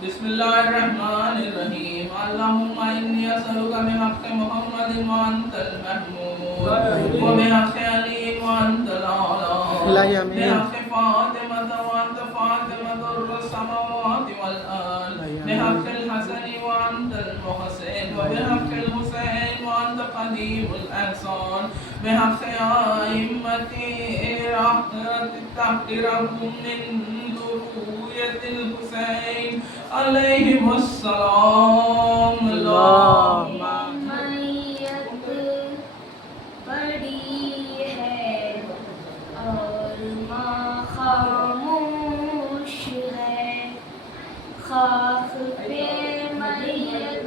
بسم الله الرحمن الرحيم اللهم إني أسألك بحق محمد وأنت المحمود وبحق علي وأنت الأعلى بحق فاطمة وأنت فاطمة السماوات والأرض بحق الحسن وأنت المحسن وبحق الحسين وأنت قديم الإحسان بحق أئمتي تحقرهم من ذرية الحسين عليهم السلام اللهم میت پڑی ہے اور ماں خاموش ہے خاک پہ میت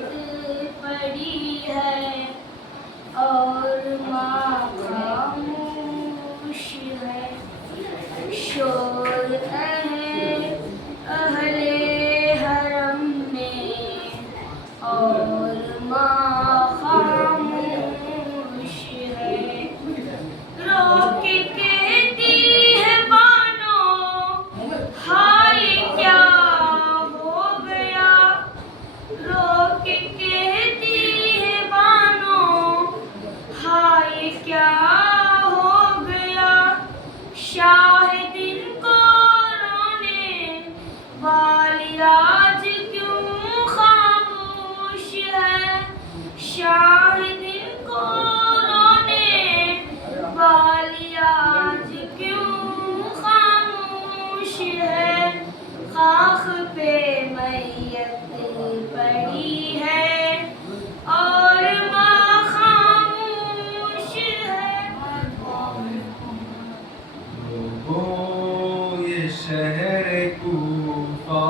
پڑی ہے اور ماں خاموش ہے شور اہل حرم میں اور ماں خاموش ہے رو کے کہتی ہے بانو ہائے کیا ہو گیا رو کے کہتی ہے بانو ہائے کیا ہو گیا شاہد ان کو رونے والی آج کیوں خاموش ہے شاہد ان کو رونے والی آج کیوں خاموش ہے خاک پہ میت پڑی ہے اور ماں خاموش ہے لوگوں یہ شہر کوفہ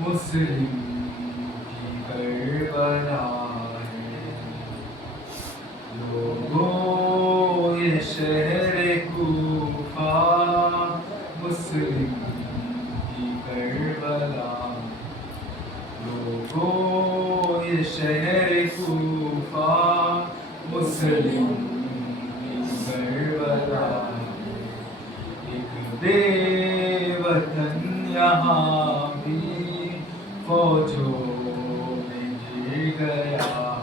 مسلم کی کربلا ہے لوگوں یہ شہر کوفہ مسلم کی کربلا لوگوں یہ شہر کوفہ مسلم کربلا ایک بے وطن یہاں بھی فوجوں میں گر گیا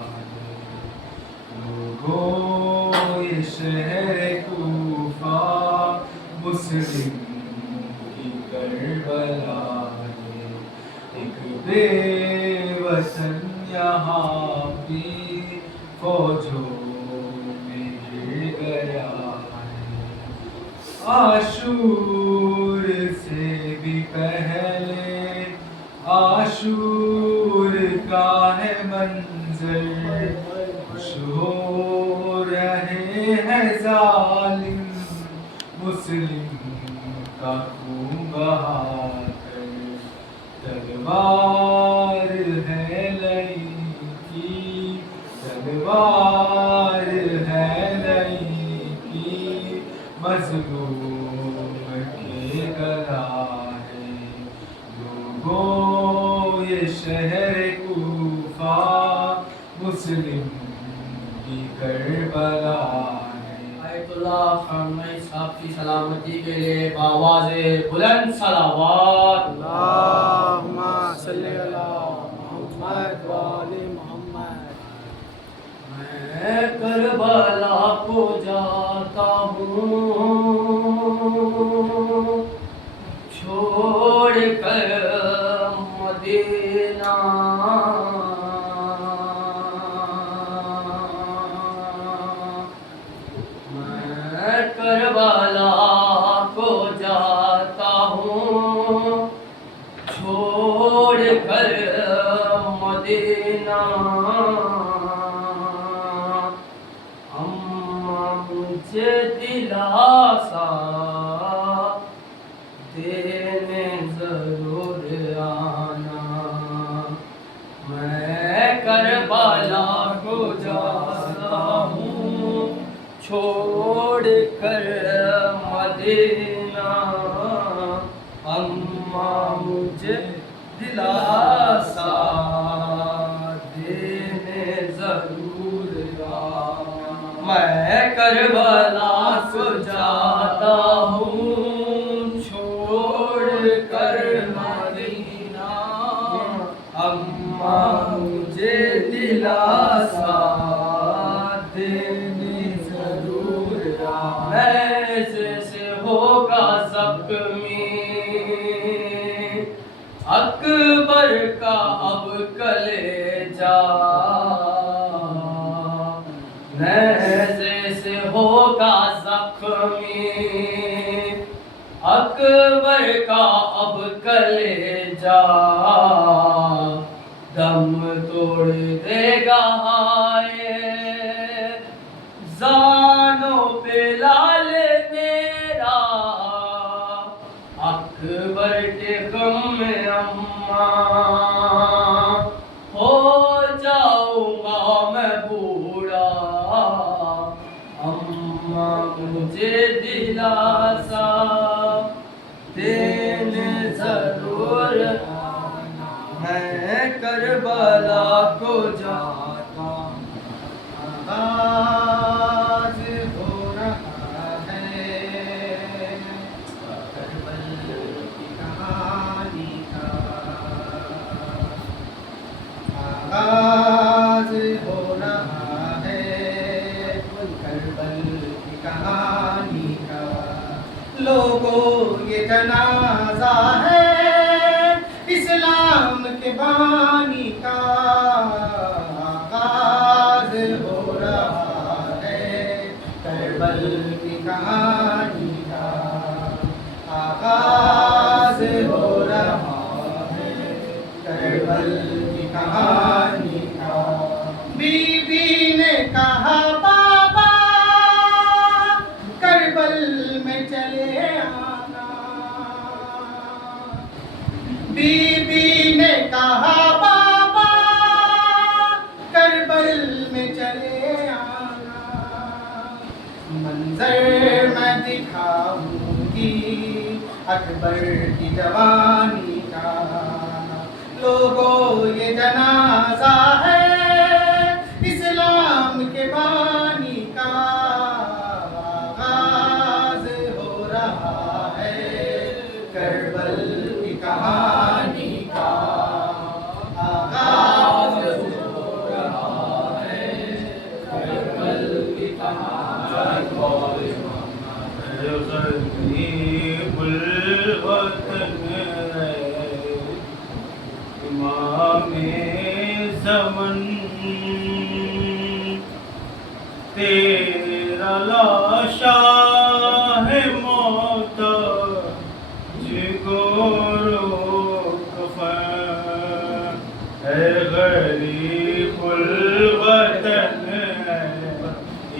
لوگوں یہ شہر کوفہ مسلم کی کربلا ایک بے وطن یہاں بھی فوجوں گیا عاشور سے بھی پہلے عاشور کا ہے منظر خوش ہو رہے ہیں ظالم مسلم کا خون بہا کر تلوار ہے لئی کی تلوار ہے لئی کی مظلوم کے گلا ہے لوگوں یہ شہر کوفہ مسلم کی کربلا ہے آیت اللہ فرمائے صاحب کی سلامتی کے لیے بآواز بلند صلوات اللہم صلی علی محمد و آل محمد میں کربلا کو جاتا ہوں چھوڑ کر مدینہ میں کربلا کو جاتا ہوں چھوڑ کر مدینہ مجھے دلاسا دینے ضرور آنا میں کربلا کو جاتا ہوں چھوڑ کر مدینہ اماں مجھے دلاسا دینے ضرور آنا میں کربلا کو جاتا ہوں چھوڑ کر نیزے سے ہوگا زخمی اکبر کا اب کلیجا، دم توڑ دے گا ہائے زانوں پہ لال میرا، اکبر کے غم میں اماں ہو جاؤں گا میں بوڑھا، اماں مجھے دلاسا دینے ضرور میں کربلا کو جاتا، آغاز ہو رہا ہے کربل کی کہانی کا، آغاز ہو رہا ہے کربل کی کہانی کا، لوگوں یہ جنازہ ہے اسلام کے بانی کا، آغاز ہو رہا ہے کربل کی کہانی کا، آغاز ہو رہا ہے کربل کی کہانی کا، بی بی نے کہا بابا کربل میں چلے آنا، بی بی نے کہا بابا کربل میں چلے آنا، منظر میں دکھاؤں گی اکبر کی جوانی کا، لوگوں یہ جنازہ ہے اسلام کے بانی کا، آغاز ہو رہا ہے کربل کی کہانی کا، آغاز ہو رہا ہے کربل کی کہانی کا، غریب الوطن امام زمن تیرا لاشا ہے موت جگورو کفن، اے غریب الوطن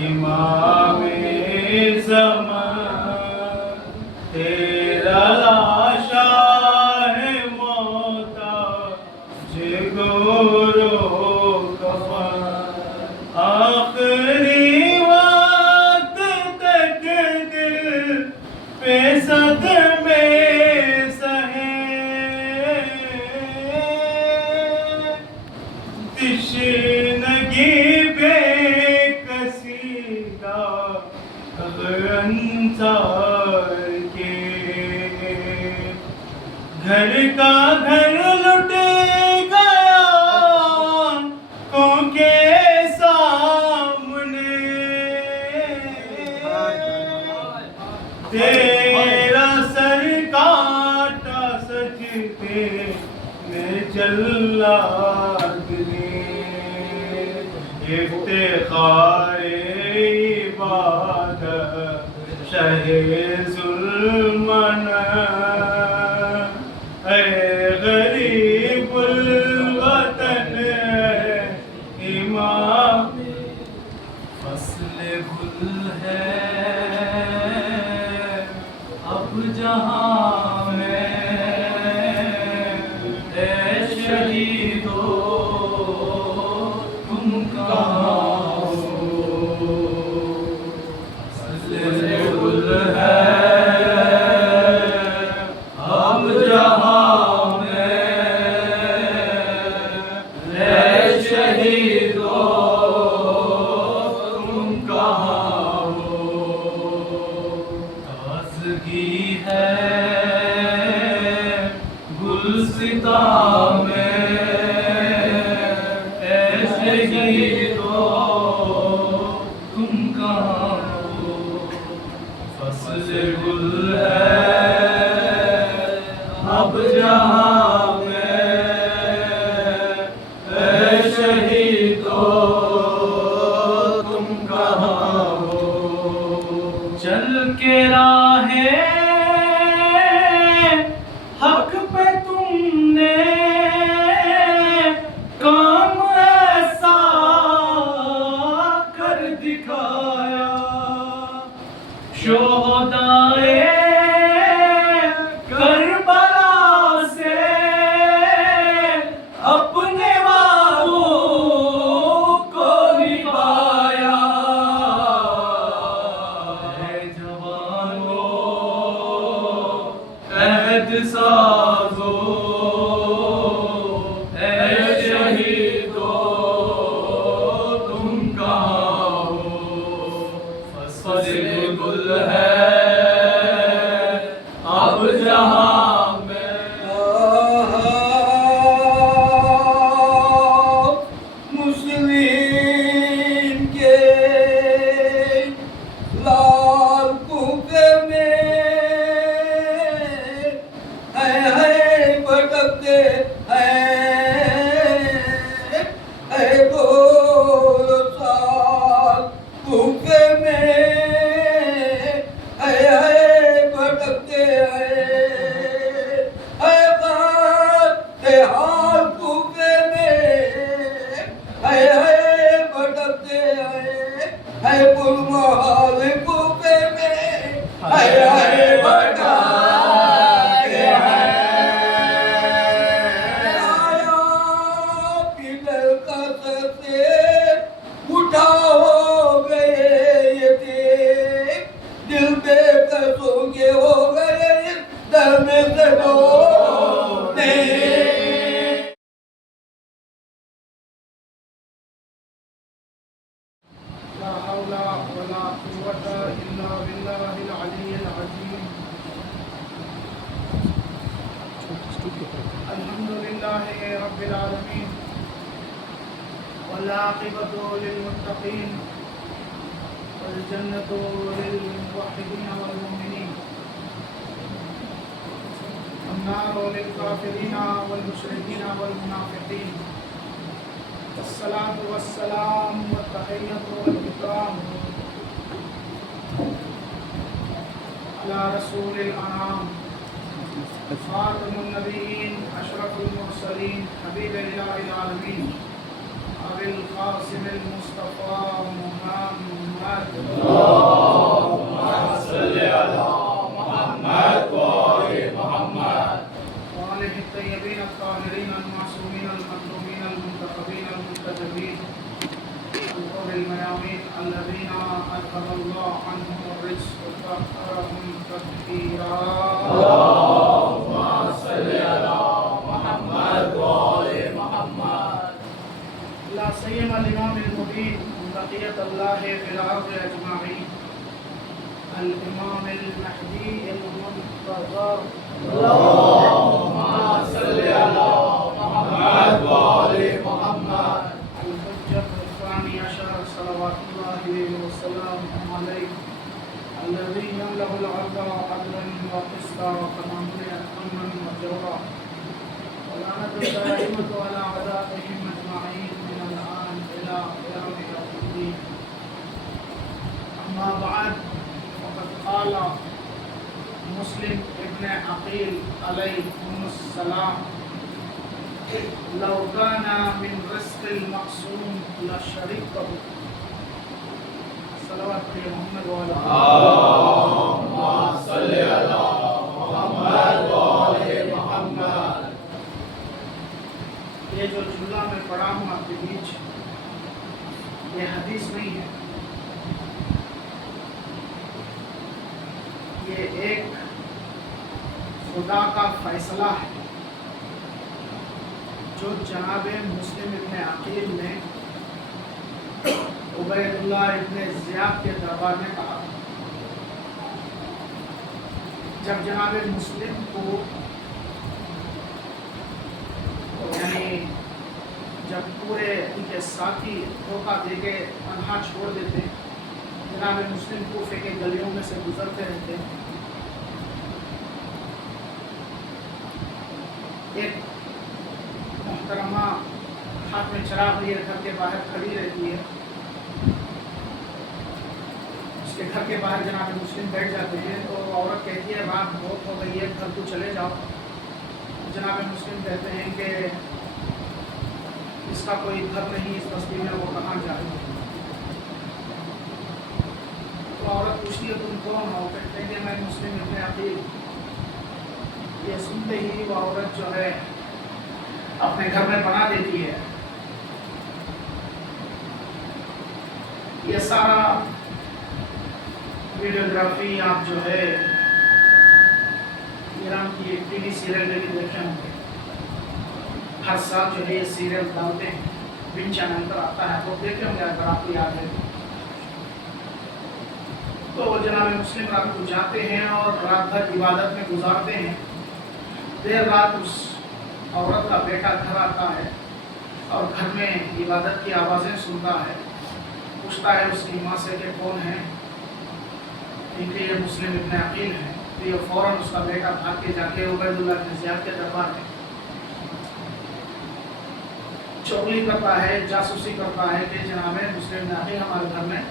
امام زمان تیرا لاشا ہے موت جگورو کفن، آخری وقت تک دل پہ صدمے سہے، تشنگی بے کسی کا انصار کے، گھر کا گھر لٹ گیا آنکھوں کے سامنے، تیرا سر کاٹا سجدے میں جلاد نے، افتخار عبادت شہ ظلمن، اے غریب الوطن امام، فصل گل ہے اب جہاں میں، اے شہیدو تم کہاں ہو، فصل گل ہے اب جہاں میں، اے شہیدو تم کہاں ہو، تازگی ہے گلستان میں، اے شہیدو تم کہاں ہو، فصل گل ہے اب جہاں میں، اے شہیدو تم دکھایا شہدائے کربلا سے اپنے وعدوں کو نبھایا اے جوانوں عہد سازو اے شہیدو تم کہاں ہو فصل گل ہے اب جہاں میں مسلم کے لال کوفے میں ہے بھٹکتے ہے دو سال کوفے میں ہے بھٹکتے حال کوفے میں ہے بھٹکتے ہے پل محال کوفے میں ہے بھٹکتے آیا پلر قصر سے اٹھا ہو گئے یہ دیکھ دل بے قصوں کے ہو گئے در میں سے ڈوبنے لا حول ولا قوة إلا بالله العلي العظيم الحمد لله رب العالمين والعاقبة للمتقين والجنة للموحدين والمؤمنين النار للكافرين والمشركين والمنافقين الصلاة والسلام والتحية والإكرام على رسول الأنام خاتم النبيين أشرف المرسلين حبيب إله العالمين أبي القاسم المصطفى محمد اللهم صل على محمد وآل محمد وآله الطيبين الطاهرين المعصومين المظلومين المنتخبين المنتجبين الغر الميامين الذين أذهب الله عنهم الرجس وطهرهم تطهيرا اللهم صل على محمد وآل محمد لا سيما الإمام المبين بقية الله في الأرض أجمعين الإمام المهدي المنتظر اللهم صل على محمد وآل محمد الحجة الثاني عشر صلوات الله وسلامه عليه الذي يملأ الأرض عدلا وقسطا كما ملئت أمنا وجورا ولعنة الدائمة على أعدائهم أجمعين من الآن إلى يوم الدين أما بعد فقد قال مسلم ابن عقيل عليه السلام لو كان من رزق المقسوم لشربته صلوات محمد وعلى اللهم صل على محمد وآل محمد یہ جو جملہ میں پڑھا ہوں آپ کے بیچ یہ حدیث نہیں ہے، یہ ایک خدا کا فیصلہ ہے جو جناب مسلم ابن عقیل نے عبید اللہ ابن زیاد کے دربار میں کہا۔ جب جناب مسلم کو یعنی جب پورے ان کے ساتھی دھوکہ دے کے تنہا چھوڑ دیتے، جناب مسلم کوفے کے گلیوں میں سے گزرتے رہتے، ایک محترمہ ہاتھ میں چراغ لیے گھر کے باہر کھڑی رہتی ہے، اس کے گھر کے باہر جناب مسلم بیٹھ جاتے ہیں تو عورت کہتی ہے رات بہت ہو گئی ہے، گھر کو چلے جاؤ۔ جناب مسلم کہتے ہیں کہ اس کا کوئی گھر نہیں، اس بستی میں وہ کہاں جائے۔ पूछती है तुम कौन हो, कहते हैं कि मैं मुस्लिम इब्न अकील। ये सुनते ही वो औरत जो है अपने घर में बना देती है। ये सारा वीडियोग्राफी आप जो है ईरान की एक टीवी सीरियल में भी देखे होंगे। हर साल जो है ये सीरियल डालते हैं, बिन चैनल पर आता है, तो देखे होंगे अगर आपको याद है। तो जनाब मुस्लिम रात को जाते हैं और रात भर इबादत में गुजारते हैं। देर रात उस औरत का बेटा घर आता है और घर में इबादत की आवाज़ें सुनता है। पूछता है उसकी माँ से कि कौन है, इनके ये मुस्लिम इब्न अकील हैं। तो ये फ़ौरन उसका बेटा भाग के जाके उबैदुल्लाह इब्न ज़ियाद के दरबार में चुगली करता है, जासूसी करता है कि जनाब मुस्लिम इब्न अकील हमारे घर में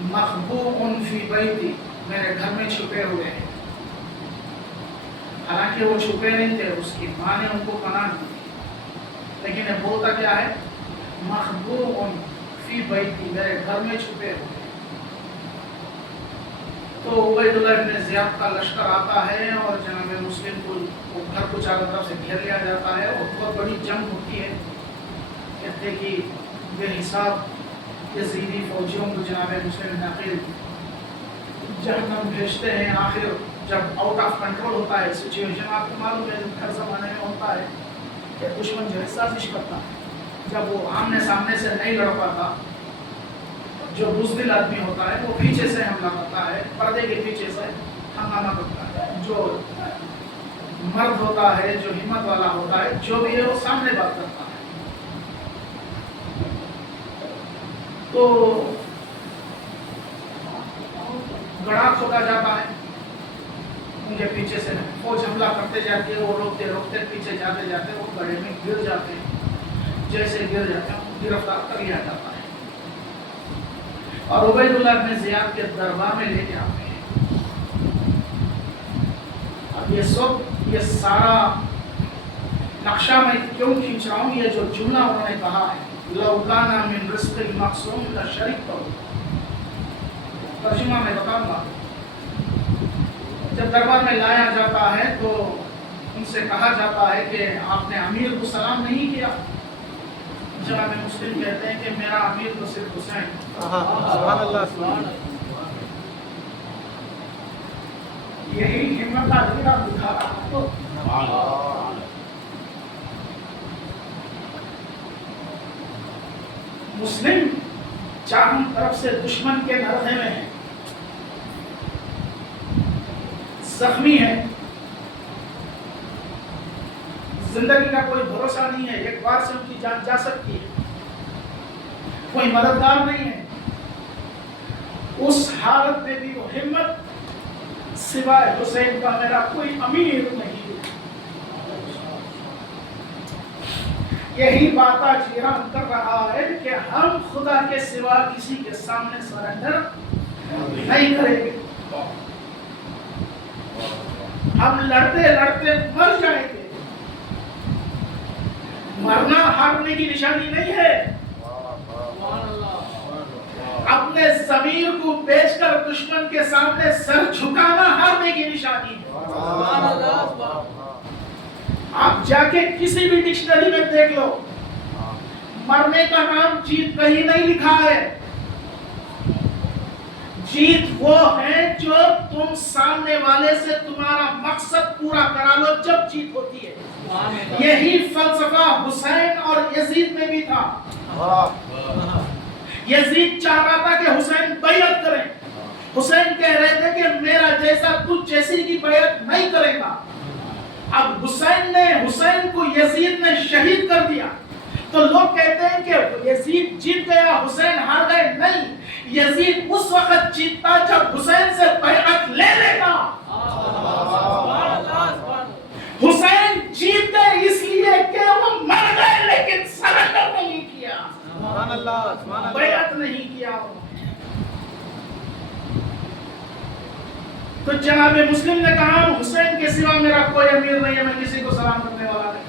मखबूउन फी बैती, मेरे घर में छुपे हुए हैं। हालांकि वो छुपे नहीं थे, उसकी माँ ने उनको पनाह दी, लेकिन ये बोलता क्या है, मखबूउन फी बैती, मेरे घर में छुपे हुए। तो उबैदुल्लाह इब्न ज़ियाद का लश्कर आता है और जनाब मुस्लिम को घर को चारों तरफ से घेर लिया जाता है और बहुत बड़ी जंग होती है। कहते कि बेहिसाब यज़ीदी फौजियों को जनाब मुस्लिम इब्न अकील जहन्नम भेजते हैं। आखिर जब आउट ऑफ कंट्रोल होता है सिचुएशन, आपको मालूम है हर ज़माने में होता है कि दुश्मन जो है साजिश करता है। जब वो आमने सामने से नहीं लड़ पाता, जो बुज़दिल आदमी होता है वो पीछे से हमला करता है, पर्दे के पीछे से हंगामा करता है। जो मर्द होता है, जो हिम्मत वाला होता है, जो भी है वो सामने बात करता है। तो गड़ा खोदा जाता है, उनके पीछे से फौज हमला करते जाती है। वो रोकते रोकते पीछे जाते जाते वो गड्ढे में गिर जाते हैं। जैसे गिर जाते हैं उनको गिरफ्तार कर लिया जाता है और उबैदुल्लाह इब्न ज़ियाद के दरबार में लेके आते हैं। अब ये सारा नक्शा मैं क्यों खींच रहा हूँ, ये जो जुमला उन्होंने कहा है, लौ काना मिन रिज़्क़िल मक़सूम लशरिकतहु, तर्जुमा में बताऊंगा। जब दरबार में लाया जाता है तो उनसे कहा जाता है कि आपने अमीर को सलाम नहीं किया। जनाब मुस्लिम कहते हैं कि मेरा अमीर तो सिर्फ हुसैन। सुभान अल्लाह, सुभान अल्लाह। यही हिम्मत आदमी का दिखा रहा। मुस्लिम चारों तरफ से दुश्मन के नरहे में है, जख्मी है, जिंदगी का कोई भरोसा नहीं है, एक बार से उनकी जान जा सकती है, कोई मददगार नहीं है। उस हालत में भी वो हिम्मत, सिवाय हुसैन का मेरा कोई अमीर नहीं। यही बात आज ईरान कर रहा है कि हम खुदा के सिवा किसी के सामने सरेंडर नहीं करेंगे। हम लड़ते लड़ते मर जाएंगे। मरना हारने की निशानी नहीं है। अपने ज़मीर को बेचकर दुश्मन के सामने सर झुकाना हारने की निशानी है। आप जाके किसी भी डिक्शनरी में देख लो, मरने का नाम जीत कहीं नहीं लिखा है। जीत वो है जो तुम सामने वाले से तुम्हारा मकसद पूरा करा लो, जब जीत होती है। यही फलसफा हुसैन और यजीद में भी था। यजीद चाह रहा था कि हुसैन बैअत करें। हुसैन कह रहे थे कि मेरा जैसा तुझ जैसी की बैअत नहीं करेगा। अब हुसैन को यजीद ने शहीद कर दिया, तो लोग कहते हैं कि यजीद जीत गया, हुसैन हार गए। नहीं, यजीद उस वक्त जीतता जब हुसैन से बैअत ले लेगा। हुसैन जीत गए इसलिए कि वो मर गए, लेकिन सरेंडर नहीं किया, बैअत नहीं किया। तो जनाब मुस्लिम ने कहा हुसैन के सिवा मेरा कोई अमीर नहीं है, मैं किसी को सलाम करने वाला नहीं।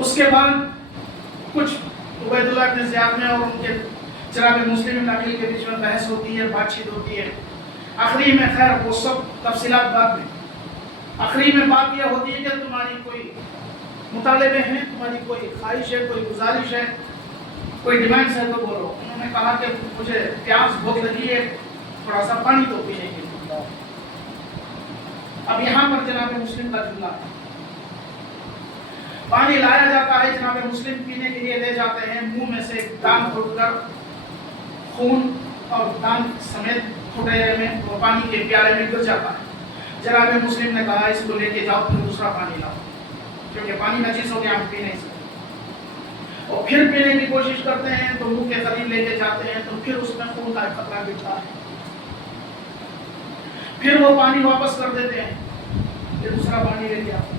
उसके बाद कुछ उबैदुल्लाह इब्न ज़ियाद में और उनके जनाब मुस्लिम इब्न अकील के बीच में बहस होती है, बातचीत होती है। आखिरी में खैर वो सब तफसीलात बाद में, आखिरी में बात यह होती है कि तुम्हारी कोई मुतालिबे हैं, तुम्हारी कोई ख्वाहिश है, कोई गुजारिश है, कोई डिमांड्स है तो बोलो। उन्होंने कहा कि मुझे प्यास भूख लगी है, थोड़ा सा पानी तो पीने के लिए। अब यहाँ पर जनाब मुस्लिम का जुमला है, पानी लाया जाता है, जनाब मुस्लिम पीने के लिए ले जाते हैं, मुंह में से दांत उठकर खून और दांत समेत फुटेरे में वो पानी के प्याले में गिर जाता है। जनाब मुस्लिम ने कहा इसको लेके जाओ, फिर दूसरा पानी लाओ, क्योंकि पानी नजीस हो गया, हम पी नहीं सकते। और फिर पीने की कोशिश करते हैं तो मुंह के करीब लेके जाते हैं तो फिर उसमें खून का खतरा गिरता है, फिर वो पानी वापस कर देते हैं, फिर दूसरा पानी लेके आते हैं।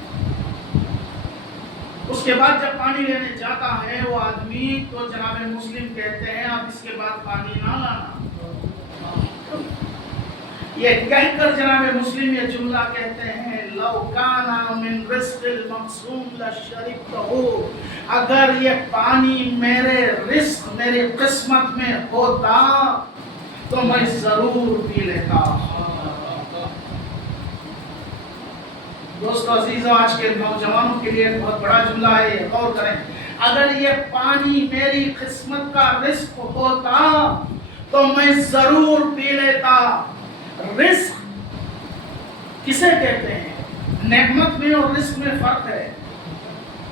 उसके बाद जब पानी लेने जाता है वो आदमी तो जनाब मुस्लिम कहते हैं अब इसके बाद पानी ना लाना। ये कहकर जनाब मुस्लिम ये जुमला कहते हैं लौ काना मिन रिस्किल मक़सूम लशरिबतहु, अगर ये पानी मेरे रिस्क मेरी किस्मत में होता तो मैं जरूर पी लेता। दोस्तों अजीजों, आज के नौजवानों के लिए बहुत बड़ा जुमला है, ये गौर करें। अगर ये पानी मेरी किस्मत का रिस्क होता तो मैं जरूर पी लेता। रिस्क किसे कहते हैं? नेमत में और रिस्क में फर्क है।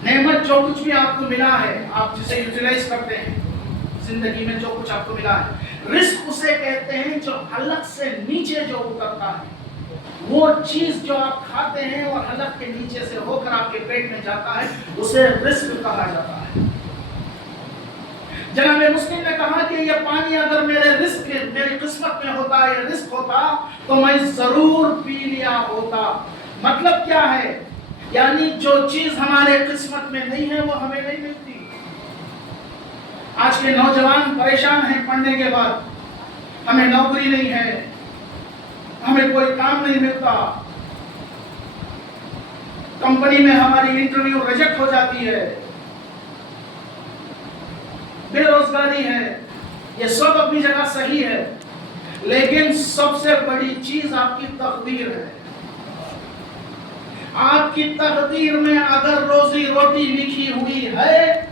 नेमत जो कुछ भी आपको मिला है, आप जिसे यूटिलाइज करते हैं जिंदगी में, जो कुछ आपको मिला है। रिस्क उसे कहते हैं जो हलक से नीचे जो उतरता है, वो चीज जो आप खाते हैं और हलक के नीचे से होकर आपके पेट में जाता है, उसे रिस्क कहा जाता है। जनाब मुस्लिम ने कहा कि ये पानी अगर मेरे रिस्क मेरी किस्मत में होता, ये रिस्क होता तो मैं जरूर पी लिया होता। मतलब क्या है? यानी जो चीज हमारे किस्मत में नहीं है वो हमें नहीं मिलती। आज के नौजवान परेशान हैं पढ़ने के बाद, हमें नौकरी नहीं है, हमें कोई काम नहीं मिलता, कंपनी में हमारी इंटरव्यू रिजेक्ट हो जाती है, बेरोजगारी है। ये सब अपनी जगह सही है, लेकिन सबसे बड़ी चीज आपकी तकदीर है। आपकी तकदीर में अगर रोजी रोटी लिखी हुई है,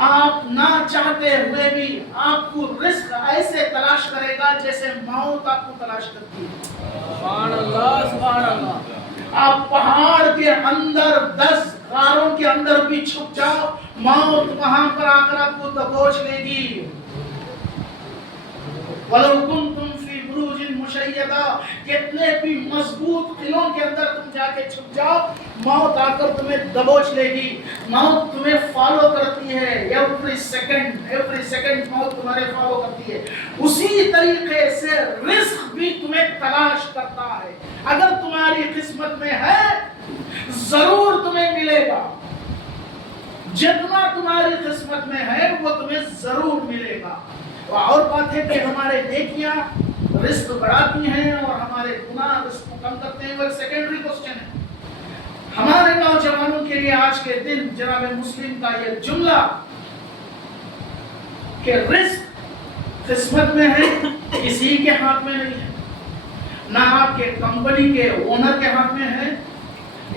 आप ना चाहते हुए भी आपको रिस्क ऐसे तलाश करेगा जैसे मौत आपको तलाश करती है। सुभान अल्लाह, सुभान अल्लाह। आप पहाड़ के अंदर 10 गारों के अंदर भी छुप जाओ, मौत वहां पर आकर आपको दबोच लेगी। वलो कुंतुम फी बुरूजिन मुशय्यदा, कितने भी मजबूत किलों के अंदर तुम जाके छुप जाओ, मौत आकर तुम्हें दबोच लेगी। मौत तुम्हें फॉलो करती है, एवरी सेकंड मौत तुम्हारे फॉलो करती है। उसी तरीके से रिस्क भी तुम्हें तलाश करता है। अगर तुम्हारी किस्मत में है जरूर तुम्हें मिलेगा, जितना तुम्हारी किस्मत में है वो तुम्हें जरूर मिलेगा। और बात है कि हमारे नेकियां रिस्क बढ़ाती हैं और हमारे गुनाह रिस्क को कम करते हैं, वो एक सेकेंडरी क्वेश्चन है। हमारे नौजवानों के लिए आज के दिन जनाब मुस्लिम का ये जुमला कि रिस्क किस्मत में है, किसी के हाथ में नहीं है, ना आपके कंपनी के ओनर के हाथ में है,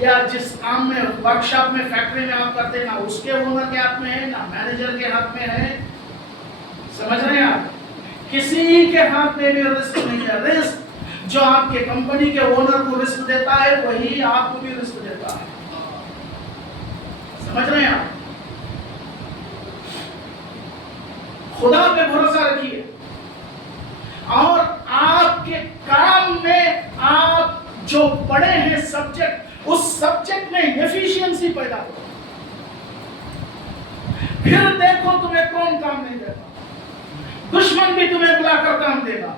या जिस काम में वर्कशॉप में फैक्ट्री में आप करते हैं ना उसके ओनर के हाथ में है, ना मैनेजर के हाथ में है। समझ रहे हैं आप? किसी के हाथ में भी रिस्क नहीं है। रिस्क जो आपके कंपनी के ओनर को रिस्क देता है वही आपको भी रिस्क देता है। समझ रहे हैं आप? खुदा पे भरोसा रखिए और आपके काम में आप जो पढ़े हैं सब्जेक्ट, उस सब्जेक्ट में एफिशिएंसी पैदा करो। फिर देखो तुम्हें कौन काम नहीं देता। दुश्मन भी तुम्हें बुलाकर काम देगा।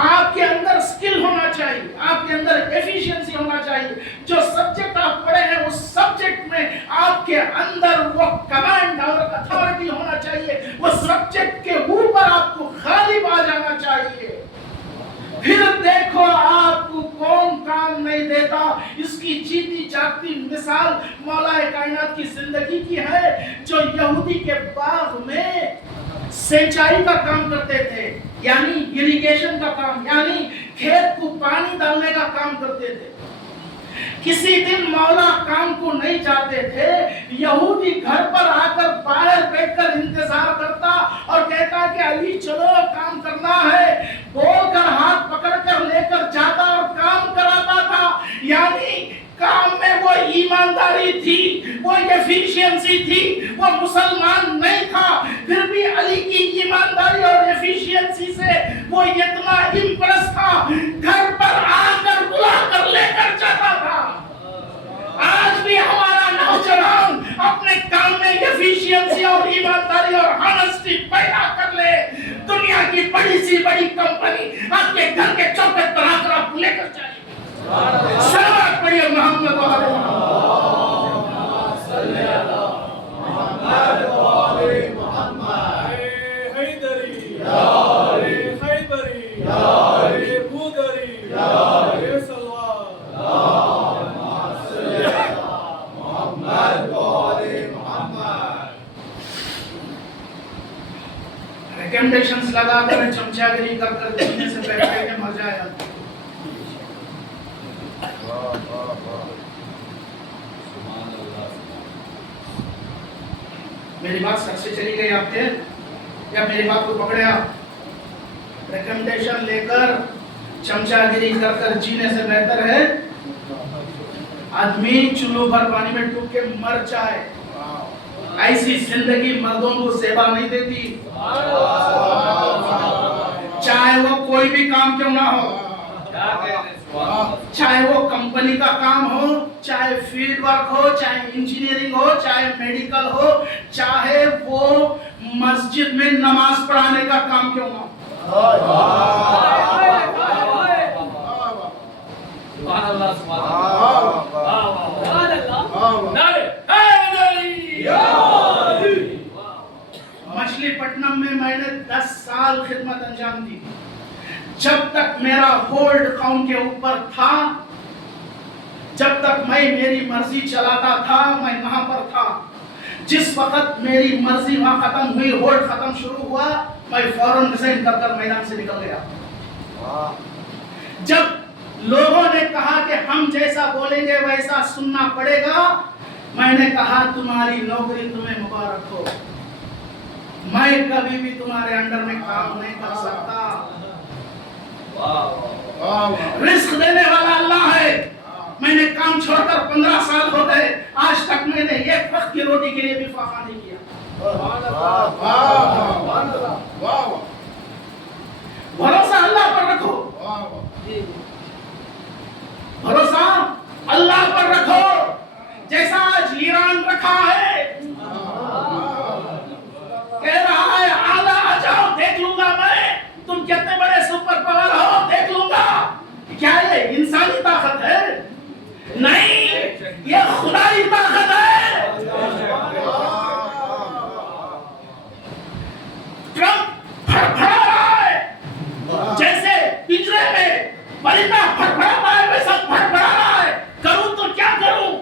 आपके अंदर स्किल होना चाहिए, आपके अंदर एफिशिएंसी होना चाहिए। जो सब्जेक्ट आप पढ़े हैं उस सब्जेक्ट में आपके अंदर वो कमांड और अथॉरिटी होना चाहिए। वो सब्जेक्ट के ऊपर आपको गालिब आ जाना चाहिए। फिर देखो कौन काम नहीं देता। इसकी जीती जागती मिसाल मौला कायनात کی زندگی کی ہے جو یہودی کے باغ میں سینچائی کا کام کرتے تھے، یعنی اریگیشن کا کام، یعنی کھیت کو پانی ڈالنے کا کام کرتے تھے۔ کسی دن مولا کام کو نہیں جاتے تھے، یہودی گھر پر آ کر باہر بیٹھ کر انتظار کرتا اور کہتا کہ علی چلو کام کرنا ہے، بول کر ہاتھ پکڑ کر لے کر جاتا اور کام کراتا تھا۔ یعنی کام میں وہ ایمانداری تھی، وہ ایفیشینسی تھی، وہ مسلمان نہیں تھا، پھر بھی علی کی ایمانداری اور ایفیشینسی سے وہ اتنا امپریس تھا، گھر پر آ کر بلا کر لے کر جاتا تھا۔ آج بھی ہمارا نوجوان اپنے کام میں ایفیشینسی اور ایمانداری اور ہانسٹی پیدا کر لے، دنیا کی بڑی سی بڑی کمپنی آپ کے گھر کے چوکٹ پر آ کر آپ لے کر جائے۔ صلوات پڑھیے محمد و آل محمد صلی اللہ محمد و آل محمد۔ حیدری یا حیدری یا بودری یا سلوان صلی اللہ محمد و آل محمد۔ ریکمنڈیشنز لگا کر چمچہ گیری کر کر جینے سے پہلے کہ مر جائے۔ میری بات سر سے چلی گئی آپ کے یا میری بات کو پکڑے آپ؟ ریکمنڈیشن لے کر چمچہ گیری کر کر جینے سے بہتر ہے آدمی چلو بھر پانی میں ڈوب کے مر جائے۔ ایسی زندگی مردوں کو زیبا نہیں دیتی، چاہے وہ کوئی بھی کام کیوں نہ ہو، چاہے وہ کمپنی کا کام ہو، چاہے فیلڈ ورک ہو، چاہے انجینئرنگ ہو، چاہے میڈیکل ہو، چاہے وہ مسجد میں نماز پڑھانے کا کام کیوں نہ ہو۔ مچھلی پٹنم میں نے 10 سال خدمت انجام دی۔ جب تک میرا ہولڈ قوم کے اوپر تھا، جب تک میں میری مرضی چلاتا تھا، میں وہاں پر تھا۔ جس وقت میری مرضی وہاں ختم ہوئی، ہولڈ ختم شروع ہوا، میں فوراً ریزائن کر کر میدان سے نکل گیا۔ جب لوگوں نے کہا کہ ہم جیسا بولیں گے ویسا سننا پڑے گا، میں نے کہا تمہاری نوکری تمہیں مبارک ہو، میں کبھی بھی تمہارے انڈر میں کام نہیں کر سکتا۔ رزق دینے والا اللہ ہے۔ میں نے کام چھوڑ کر 15 سال ہو گئے، آج تک میں نے ایک وقت کی روٹی کے لیے بھی فاقہ نہیں کیا۔ بھروسہ اللہ پر رکھو، بھروسہ اللہ پر رکھو، جیسا آج ایران رکھا ہے، کہہ رہا ہے آلہ آ جاؤ دیکھ لوں گا میں، تم کتنے بڑے سپر پاور ہو دیکھ لوں گا۔ کیا یہ انسانی طاقت ہے؟ نہیں، یہ خدائی طاقت ہے۔ ٹرمپ پھڑپھڑا رہا ہے، جیسے پنجرے میں پرندہ پھڑپھڑاتا ہے ویسا پھڑپھڑا رہا ہے۔ کروں تو کیا کروں؟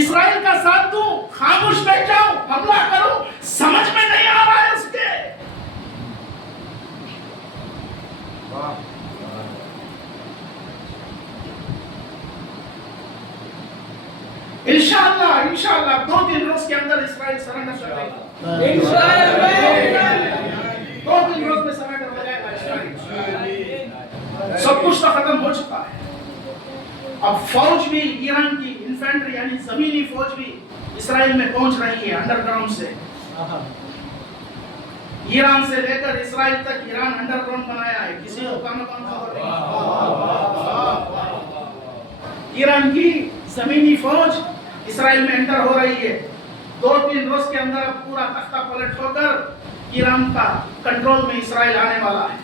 اسرائیل کا ساتھ دوں، خاموش بیٹھ جاؤں، حملہ کروں؟ سمجھ میں نہیں آ رہا ہے اس کے۔ انشاءاللہ 2-3 روز کے اندر اسرائیل سرنڈر کر دے گا۔ 2-3 روز میں سرنڈر ہو جائے گا اسرائیل۔ سب کچھ تو ختم ہو چکا ہے۔ اب فوج بھی ایران کی انفینٹری یعنی زمینی فوج بھی اسرائیل میں پہنچ رہی ہے انڈر گراؤنڈ سے۔ ایران سے لے کر اسرائیل تک ایران انڈر گراؤنڈ بنایا ہے، کسی کو کام خبر نہیں۔ ایران کی زمینی فوج اسرائیل میں انٹر ہو رہی ہے۔ 2-3 روز کے اندر اب پورا تختہ پلٹ ہو کر ایران کا کنٹرول میں اسرائیل آنے والا ہے۔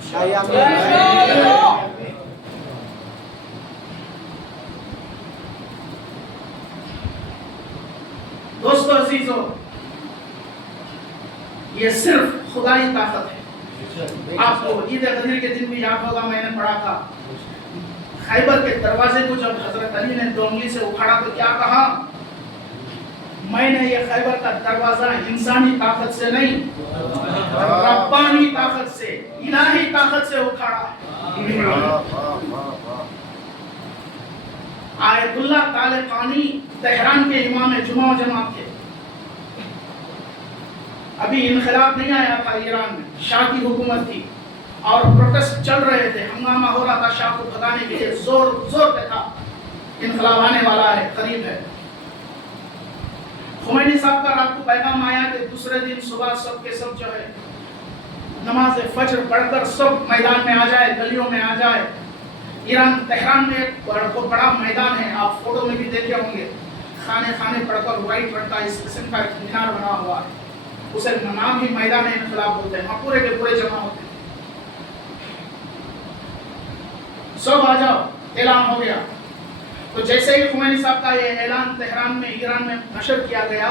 دوستو عزیزو، یہ صرف خدائی طاقت ہے۔ آپ کو عید غدیر کے دن بھی یاد ہوگا، میں نے پڑھا تھا خیبر کے دروازے کو جب حضرت علی نے دونگلی سے اکھاڑا تو کیا کہا؟ میں نے یہ خیبر کا دروازہ انسانی طاقت سے نہیں ربانی طاقت سے الہی طاقت سے اکھاڑا ہے۔ آیت اللہ طالقانی تہران کے امام جمعہ و جماعت تھے، ابھی انقلاب نہیں آیا تھا ایران میں، شاہ کی حکومت تھی اور پروٹیسٹ چل رہے تھے، ہنگامہ ہو رہا تھا، شاہ کو بھگانے کے لیے زور پہ تھا، انقلاب آنے والا ہے، قریب ہے۔ خمینی صاحب کا رات کو پیغام آیا کہ دوسرے دن صبح سب کے سب جو ہے نماز فجر پڑھ کر سب میدان میں آ جائے، گلیوں میں آ جائے۔ ایران تہران میں ایک بہت بڑا میدان ہے، آپ فوٹو میں بھی دیکھے ہوں گے، خانے خانے پڑھ کر وائٹ رنگ کا اس قسم کا ایک مینار بنا ہوا ہے، اسے نام ہی میدان انقلاب بولتے ہیں، وہاں پورے کے پورے جمع ہوتے ہیں، سب آ جاؤ، اعلان ہو گیا۔ تو جیسے ہی خمینی صاحب کا یہ اعلان تہران میں ایران میں نشر کیا گیا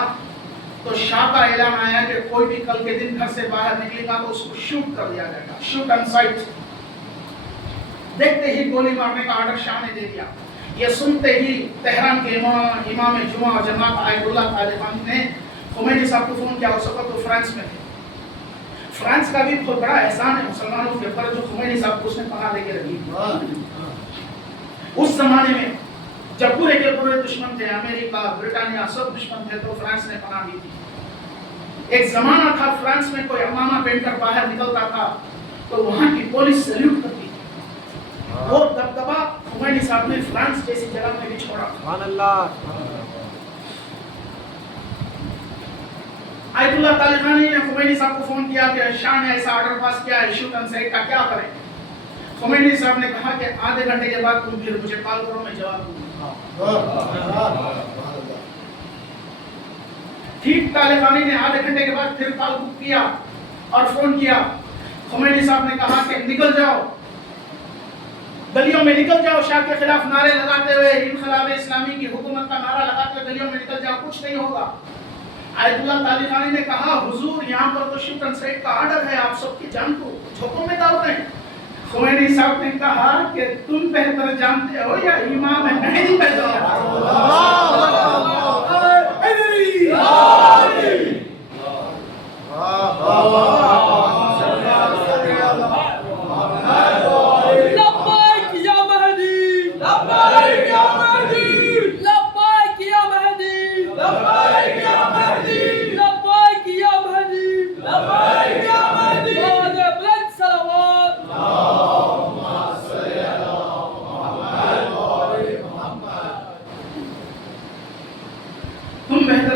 تو شاہ کا اعلان آیا کہ کوئی بھی کل کے دن گھر سے باہر نکلے گا تو اس کو شوٹ کر دیا جائے گا، شوٹ آن سائٹ۔ دیکھتے ہی گولی مارنے کا آرڈر شاہ نے دے دیا۔ یہ سنتے ہی تہران کے امام جمعہ و جماعت آیت اللہ طالقانی نے خمینی صاحب کو فون کیا، اس وقت تو فرانس میں تھے۔ فرانس کا بھی بہت بڑا احسان ہے مسلمانوں کے اوپر جو خمینی صاحب کو اس نے پناہ دے کے رکھی۔ اس زمانے میں جب پورے کے پورے دشمن تھے، امریکہ، برطانیہ سب دشمن تھے، تو فرانس نے پناہ دی تھی۔ ایک زمانہ تھا فرانس میں کوئی عمامہ پہن کر باہر نکلتا تھا تو وہاں کی پولیس سلیوٹ کرتی تھی۔ وہ دبدبا خمینی صاحب نے فرانس جیسی جگہ میں بھی چھوڑا۔ سبحان اللہ۔ آیت اللہ طالقانی نے خمینی صاحب کو فون کیا کہ شاہ نے ایسا آرڈر پاس کیا ہے، شوٹ آن سائٹ کا کیا کریں؟ خمینی صاحب نے کہا کہ آدھے گھنٹے کے بعد تم پھر مجھے کال کرو، میں جواب دوں گا۔ ٹھیک طالقانی نے آدھے گھنٹے کے بعد پھر کال کیا اور فون کیا۔ خمینی صاحب نے کہا کہ نکل جاؤ، گلیوں میں نکل جاؤ، شاہ کے خلاف نعرے لگاتے ہوئے، انقلاب اسلامی کی حکومت کا نعرہ لگاتے ہوئے گلیوں میں نکل جاؤ، کچھ نہیں ہوگا۔ آیت اللہ طالقانی نے کہا حضور یہاں پر تو شوٹ آن سائٹ کا آرڈر ہے، آپ سب کی جان کو جھوکوں میں ڈال رہے ہیں۔ خمینی صاحب نے کہا کہ تم بہتر جانتے ہو یا امام مہدی بہتر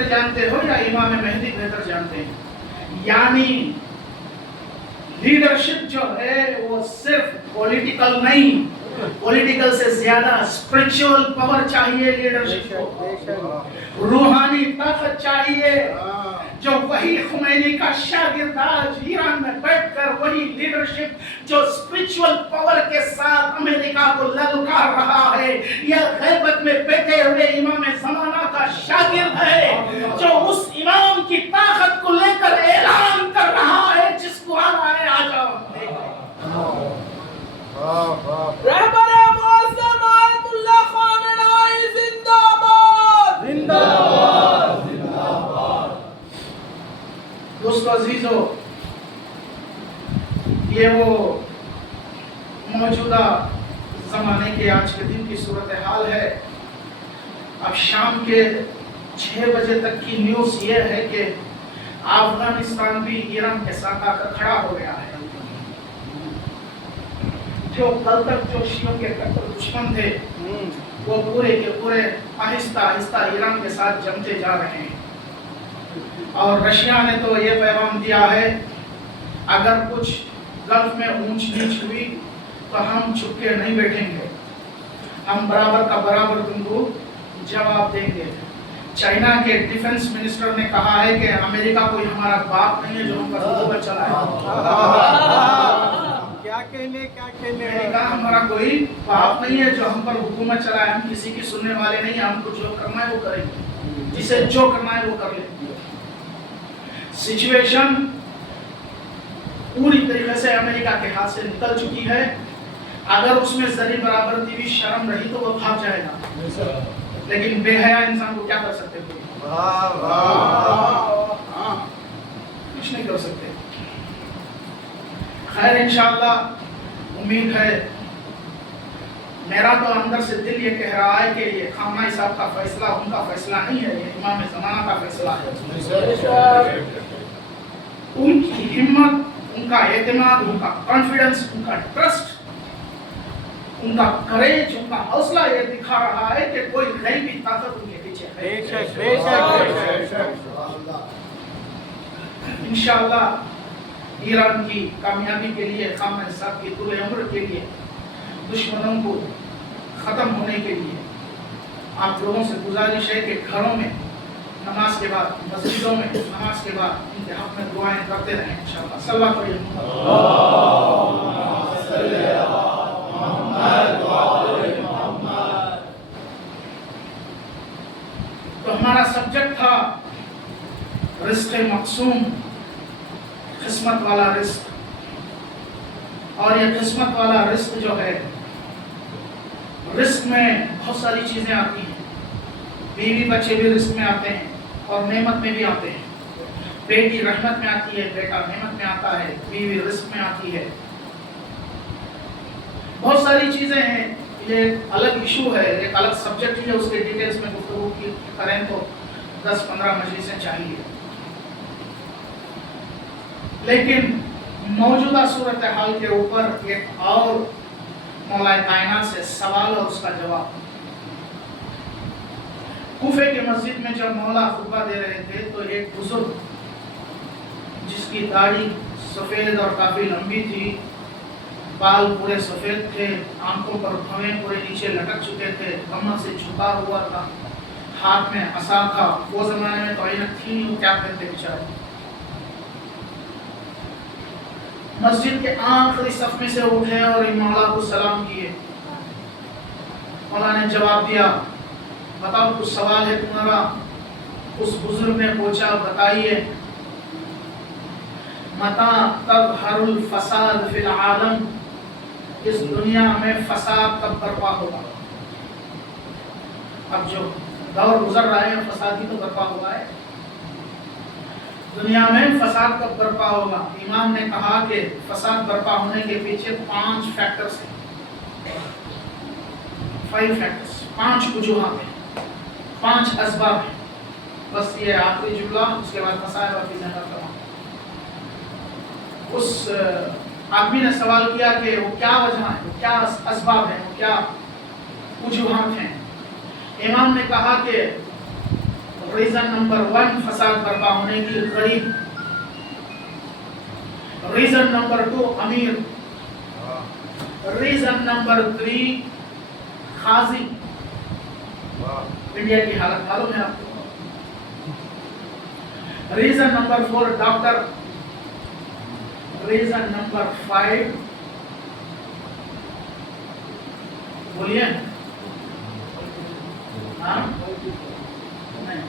جانتے ہو یا امام مہدی بہتر جانتے ہیں؟ یعنی لیڈرشپ جو ہے وہ صرف پولیٹیکل نہیں، پولیٹیکل سے زیادہ اسپرچول پاور چاہیے لیڈرشپ کو، روحانی طاقت چاہیے، جو وہی خمینی کا شاگرد آج ایران میں بیٹھ کر وہی لیڈرشپ جو اسپرچول پاور کے ساتھ امریکہ کو للکار رہا ہے، یہ غیبت میں بیٹھے ہوئے امام زمانہ کا شاگرد ہے، جو اس امام کی طاقت کو لے کر اعلان کر رہا ہے جس کو آنا ہے آ جاؤ۔ رہبر معظم آیت اللہ خامنہئی زندہ باد، زندہ باد، زندہ باد۔ دوستو عزیزو، یہ وہ موجودہ زمانے کے آج کے دن کی صورتحال ہے۔ اب شام کے 6 بجے تک کی نیوز یہ ہے کہ افغانستان بھی ایران کے ساتھ آ کر کھڑا ہو گیا ہے۔ جو کل تک جو شیعوں کے کٹر دشمن تھے وہ پورے کے پورے آہستہ آہستہ ایران کے ساتھ جمتے جا رہے ہیں، اور رشیا نے تو یہ پیغام دیا ہے اگر کچھ گلف میں اونچ نیچ ہوئی تو ہم چھپ کے نہیں بیٹھیں گے، ہم برابر کا برابر تم کو جواب دیں گے۔ چائنا کے ڈیفنس منسٹر نے کہا ہے کہ امریکہ کوئی ہمارا باپ نہیں ہے جو ہم پر حکومت چلائے۔ امریکہ ہمارا کوئی باپ نہیں ہے جو ہم پر حکومت چلائے، ہم کسی کی سننے والے نہیں ہیں، ہم کو جو کرنا ہے وہ کریں گے، جسے جو کرنا ہے وہ کر لیں گے۔ سچویشن پوری طریقے سے امریکہ کے ہاتھ سے نکل چکی ہے، اگر اس میں ذری برابر بھی شرم رہی تو وہ بھاگ جائے گا، لیکن بے حیا انسان کو کیا کر سکتے ہیں؟ ہاں کچھ نہیں کر سکتے. خیر انشاءاللہ امید ہے. میرا تو اندر سے دل یہ کہہ رہا ہے کہ یہ خامنہ صاحب کا فیصلہ ان کا فیصلہ نہیں ہے، یہ امام زمانہ کا فیصلہ ہے. ان کی ہمت، ان کا اعتماد، ان کا کانفیڈنس، ان کا ٹرسٹ، ان کا کریج، ان کا حوصلہ یہ دکھا رہا ہے کہ کوئی غیبی طاقت ان کے پیچھے ہے. انشاءاللہ ایران کی کامیابی کے لیے، خامنہ صاحب کی طول عمر کے لیے، دشمنوں کو ختم ہونے کے لیے آپ لوگوں سے گزارش ہے کہ گھروں میں نماز کے بعد، مسجدوں میں نماز کے بعد ان کے حق میں دعائیں کرتے رہیں انشاءاللہ. صلی اللہ علیہ وسلم. تو ہمارا سبجیکٹ تھا رزق مقسوم، قسمت والا رزق. اور یہ قسمت والا رزق جو ہے، رزق میں بہت ساری چیزیں آتی ہیں. بیوی بچے بھی رزق میں آتے ہیں اور نعمت میں بھی آتے ہیں. بیٹی رحمت میں آتی ہے، بیٹا نعمت میں آتا ہے، بیوی رزق میں آتی ہے. بہت ساری چیزیں ہیں. یہ ایک الگ ایشو ہے، ایک الگ سبجیکٹ ہے. اس کے ڈیٹیلز میں گفتگو کریں تو 10-15 مجلسیں چاہیے. لیکن موجودہ صورتحال کے اوپر ایک اور مولا کائنات سے سوال اور اس کا جواب. کوفے کے مسجد میں جب مولا خطبہ دے رہے تھے تو ایک بزرگ جس کی داڑھی سفید اور کافی لمبی تھی، بال پورے سفید تھے، آنکھوں پر دھویں پورے نیچے لٹک چکے تھے، کمر سے جھکا ہوا تھا، ہاتھ میں عصا تھا. وہ زمانے میں تو عینت تھی نہیں، وہ کیا کرتے بیچارے. مسجد کے آخری صف میں سے اٹھے اور مولا کو سلام کیے. مولا نے جواب دیا، بتاؤ کچھ سوال ہے تمہارا؟ اس بزرگ نے پوچھا، بتائیے. متا تظہر الفساد فی العالم، اس دنیا میں فساد کب برپا ہوگا؟ اب جو دور گزر رہا ہے فساد ہی تو برپا ہوا ہے. دنیا میں فساد کب برپا ہوگا؟ امام نے کہا کہ فساد برپا ہونے کے پیچھے 5 فیکٹرز ہیں. 5 فیکٹرز، 5 وجوہات ہیں، 5 اسباب ہیں. بس یہ آخری جملہ، اس کے بعد مسائل اور چیزیں ختم. اس آدمی نے سوال کیا کہ وہ کیا وجہ ہے، وہ کیا اسباب ہیں، وہ کیا وجوہات ہیں. امام نے کہا کہ ریزن نمبر 1 فساد برپا ہونے کی غریب. ریزن نمبر 2 امیر. ریزن نمبر 3 قاضی. انڈیا کی حالت معلوم ہے آپ کو. Reason number 4 doctor. Reason number 5 بولیے ہاں نہیں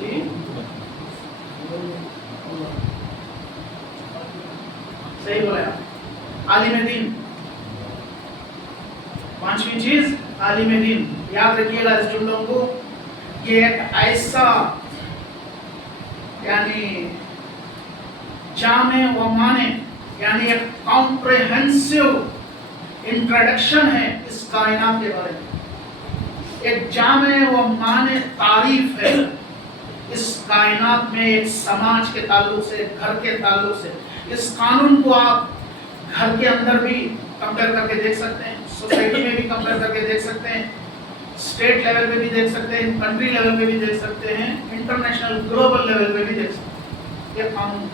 جی صحیح بولا. عالم دین. 5ویں چیز عالم دین. یاد رکھیے گا اس جملوں کو. یہ ایک ایسا یعنی جامع و مانع، یعنی ایک کمپریہنسو انٹروڈکشن ہے اس کائنات کے بارے میں. ایک جامع و مانع تعریف ہے اس کائنات میں، ایک سماج کے تعلق سے، گھر کے تعلق سے. اس قانون کو آپ گھر کے اندر بھی کمپیئر کر کے دیکھ سکتے ہیں، سوسائٹی میں بھی کمپیئر کر کے دیکھ سکتے ہیں، اسٹیٹ لیول پہ بھی دیکھ سکتے ہیں، کنٹری لیول پہ بھی دیکھ سکتے ہیں، انٹرنیشنل گلوبل لیول پہ بھی دیکھ سکتے ہیں. یہ قانون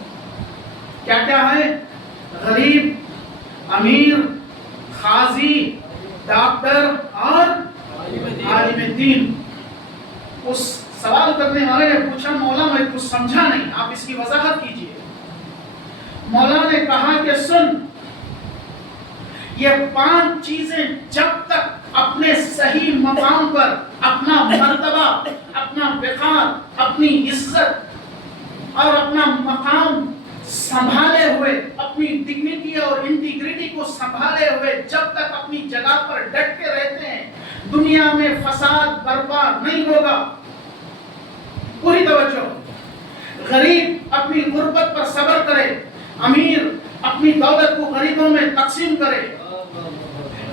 کیا کیا ہے؟ غریب، امیر، قاضی، ڈاکٹر اور عالم دین. اس سوال کرنے والے نے پوچھا، مولا میں کچھ سمجھا نہیں، آپ اس کی وضاحت کیجئے. مولا نے کہا کہ سن، یہ 5 چیزیں جب تک اپنے صحیح مقام پر اپنا مرتبہ، اپنا وقار، اپنی عزت اور اپنا مقام संभाले हुए, अपनी डिग्निटी और इंटीग्रिटी को संभाले हुए जब तक अपनी जगह पर डट के रहते हैं, दुनिया में फसाद बर्पा नहीं होगा। पूरी तवज्जो। गरीब अपनी गुर्बत पर सब्र करे, अमीर अपनी दौलत को गरीबों में तकसीम करे,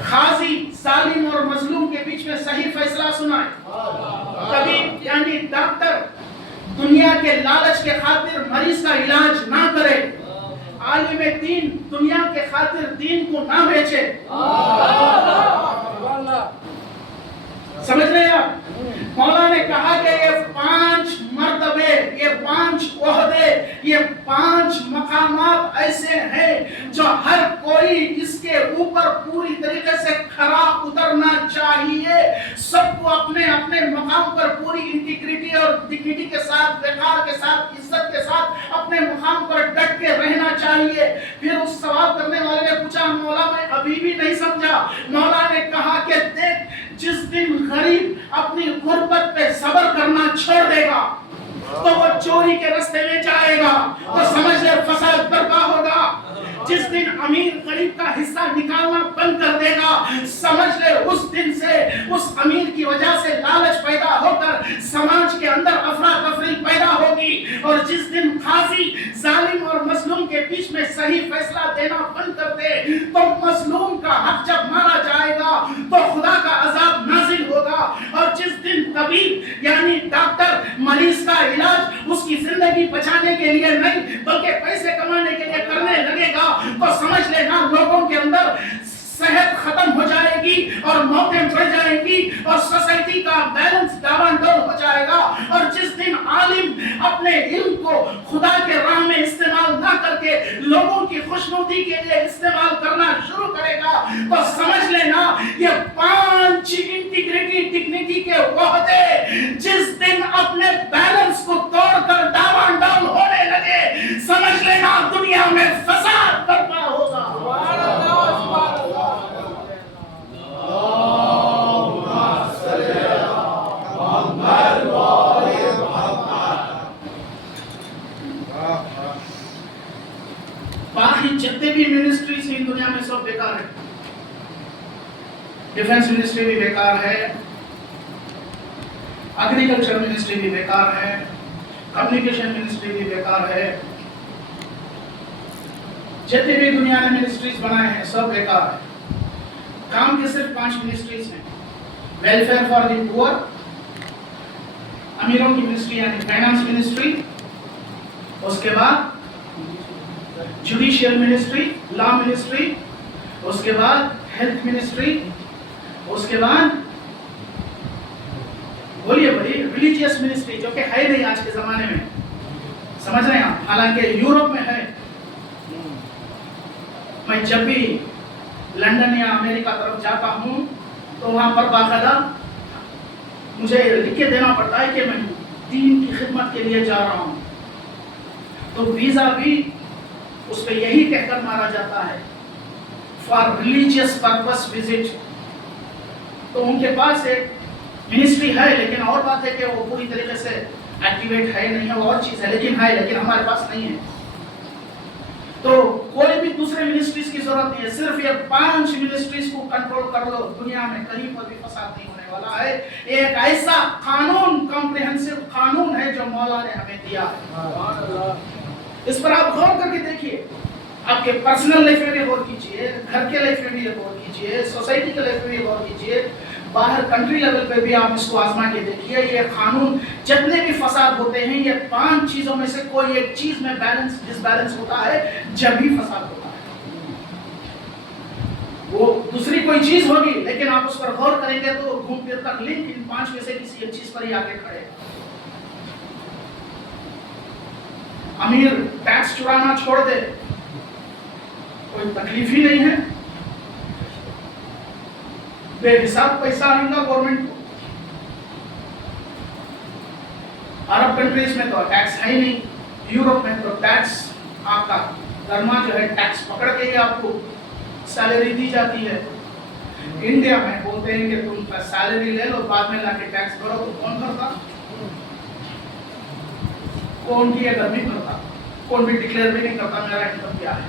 खाजी जालिम और मजलूम के बीच में सही फैसला सुनाए, तबीब यानी डॉक्टर दुनिया के लालच के खातिर मरीज का इलाज ना करे, आलिम दीन दुनिया के खातिर दीन को ना बेचे। समझ रहे हैं आप? मौला ने कहा कि ये 5 मर्तबे, ये 5 ओहदे, ये 5 मकामात ऐसे हैं जो हर कोई इसके ऊपर पूरी तरीके से खरा उतरना चाहिए। सबको अपने अपने मकाम पर पूरी इंटीग्रिटी और डिग्निटी के साथ, वक़ार के साथ, इज्जत के साथ अपने मकाम पर डट के रहना चाहिए। फिर उस सवाल करने वाले ने पूछा, मौला मैं अभी भी नहीं समझा। मौला ने कहा कि देख, जिस दिन गरीब अपनी गुर्बत पे सब्र करना छोड़ देगा तो वो चोरी के रास्ते में जाएगा, तो समझ ले फसाद बर्पा होगा। जिस दिन अमीर गरीब का हिस्सा निकालना बंद कर देगा, समझ ले उस दिन से उस अमीर की वजह से लालच पैदा होकर समाज के अंदर अफरा तफरी पैदा होगी। और जिस दिन काजी जालिम और मजलूम के बीच में सही फैसला देना बंद कर दे, तो मजलूम का हक जब मारा जाएगा तो खुदा का अजाब नाजिल होगा। और जिस दिन तबीब यानी डॉक्टर मरीज का इलाज उसकी जिंदगी बचाने के लिए नहीं बल्कि पैसे कमाने के लिए करने लगेगा, तो समझ लेना लोगों के अंदर सेहत खत्म हो जाएगी और मौतें बढ़ जाएंगी और सोसाइटी का बैलेंस डावाडोल हो जाएगा। और जिस दिन आलिम अपने इल्म को खुदा के राह में इस्तेमाल ना करके लोगों की खुशनुदी के लिए इस्तेमाल करना शुरू करेगा, तो समझ लेना ये 5 इंटीग्रिटी डिग्निटी के ओहदे जिस दिन अपने बैलेंस को तोड़कर डावाडोल होने लगे, समझ लेना दुनिया में फसाद बर्पा होगा। बाकी जितने भी मिनिस्ट्रीज इन दुनिया में सब बेकार है। डिफेंस मिनिस्ट्री भी बेकार है, एग्रीकल्चर मिनिस्ट्री भी बेकार है, कम्युनिकेशन मिनिस्ट्री भी बेकार है। जितने भी दुनिया ने मिनिस्ट्रीज बनाए हैं सब बेकार है। काम के सिर्फ 5 मिनिस्ट्रीज हैं। वेलफेयर फॉर द पुअर, अमीरों की मिनिस्ट्री यानी फाइनेंस मिनिस्ट्री, उसके बाद जुडिशियल मिनिस्ट्री, लॉ मिनिस्ट्री, उसके बाद हेल्थ मिनिस्ट्री, उसके बाद बोलिए भाई रिलीजियस मिनिस्ट्री, जो कि है नहीं आज के जमाने में। समझ रहे हैं आप? हालांकि यूरोप में है। मैं जब भी लंदन या अमेरिका तरफ जाता हूँ तो वहाँ पर बाकायदा मुझे लिख के देना पड़ता है कि मैं दीन की खिदमत के लिए जा रहा हूँ, तो वीज़ा भी उस पर यही कहकर मारा जाता है फॉर रिलीजियस पर्पस विजिट। तो उनके पास एक मिनिस्ट्री है, लेकिन और बात है कि वो पूरी तरीके से एक्टिवेट है नहीं है, वो और चीज़ है, लेकिन है, लेकिन हमारे पास नहीं है। तो कोई भी दूसरे मिनिस्ट्रीज की जरूरत नहीं है, सिर्फ ये 5 मिनिस्ट्रीज को कंट्रोल कर लो, दुनिया में कहीं पर भी फसाद नहीं होने वाला है। एक ऐसा कानून, कॉम्प्रिहेंसिव कानून है जो मौला ने हमें दिया है। इस पर आप गौर करके देखिए, आपके पर्सनल लाइफ में भी गौर कीजिए, घर के लाइफ में भी गौर कीजिए, सोसाइटी के लाइफ में भी गौर कीजिए, बाहर कंट्री लेवल पे भी आप इसको आजमा के देखिए। ये कानून जितने भी फसाद होते हैं, ये 5 चीजों में से कोई एक चीज में बैलेंस डिसबैलेंस होता है, जब भी फसाद होता है। वो दूसरी कोई चीज होगी, लेकिन आप उस पर गौर करेंगे तो घूम फिर तक लिंक इन 5 में से किसी एक चीज पर ही आके खड़े। अमीर टैक्स चुराना छोड़ दे, कोई तकलीफ ही नहीं है, बेहिसाब पैसा आएगा गवर्नमेंट को। अरब कंट्रीज में तो टैक्स है ही नहीं, यूरोप में तो टैक्स आपका दरमा जो है टैक्स पकड़ के ही आपको सैलरी दी जाती है। इंडिया में बोलते हैं कि तुम सैलरी ले लो, बाद में लाके टैक्स भरो, तो कौन भरता? कौन की गर्मी भरता? कौन भी डिक्लेयर भी नहीं करता मेरा इनकम क्या है।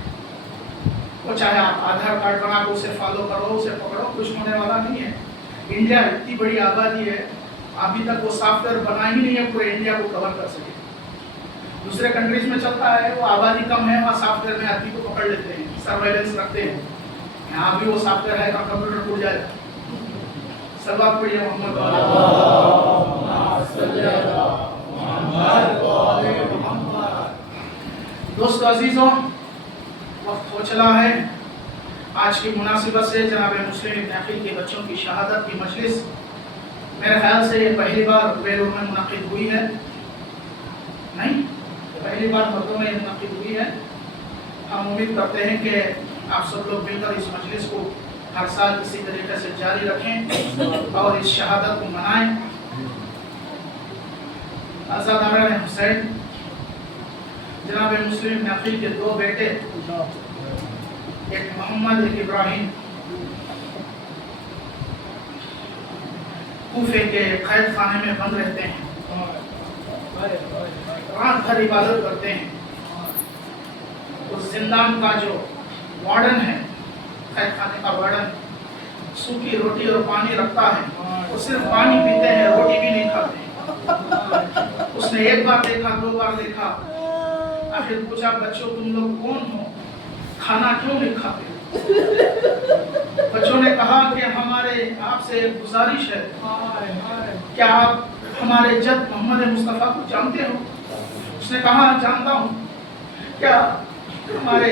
वो चाहे आप आधार कार्ड बना के उसे फॉलो करो, उसे पकड़ो, कुछ होने वाला नहीं है। इंडिया इतनी बड़ी आबादी है, अभी तक वो सॉफ्टवेयर बना ही नहीं है पूरे इंडिया को कवर कर सके। दूसरे कंट्रीज में चलता है, वो आबादी कम है, वहाँ सॉफ्टवेयर में आदमी को पकड़ लेते हैं, सर्वेलेंस रखते हैं। यहाँ भी वो सॉफ्टवेयर है, कंप्यूटर टूट जाएगा। सलवात पढ़िए मोहम्मद। दोस्तों अजीजों, वक्त हो चला है। आज की मुनासिबत से जनाब मुस्लिम इब्न अकील के बच्चों की शहादत की मजलिस मेरे ख्याल से ये पहली बार बेलूर में मुनक़िद हुई है, नहीं पहली बार मर्दों में मुनक़िद हुई है। हम उम्मीद करते हैं कि आप सब लोग मिलकर इस मजलिस को हर साल इसी तरीके से जारी रखें और इस शहादत को मनाएं। आज़ादारान हुसैन जनाब मुस्लिम इब्न अकील के दो बेटे, एक मोहम्मद एक इब्राहिम, कूफे के कैद खाने में बंद रहते हैं, रात भर इबादत करते हैं। उस जिंदान का जो वार्डन है, कैद खाने का वार्डन, सूखी रोटी और पानी रखता है, वो सिर्फ पानी पीते हैं, रोटी भी नहीं खाते। उसने एक बार देखा, दो बार देखा, आखिर पूछा बच्चों तुम लोग कौन हो, खाना क्यों नहीं खाते? बच्चों ने कहा कि हमारे आपसे एक गुजारिश है, क्या आप हमारे जद मोहम्मद मुस्तफ़ा को जानते हो? उसने कहा जानता हूँ। क्या हमारे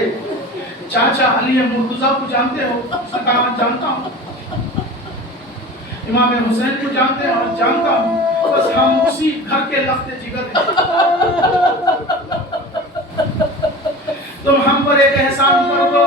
चाचा अली मुर्तज़ा को जानते हो? उसने कहा जानता हूँ। इमाम हुसैन को जानते हो? जानता हूँ। बस हम उसी घर के लफ्ते जिगर हैं। तुम हम पर एक एहसान कर दो,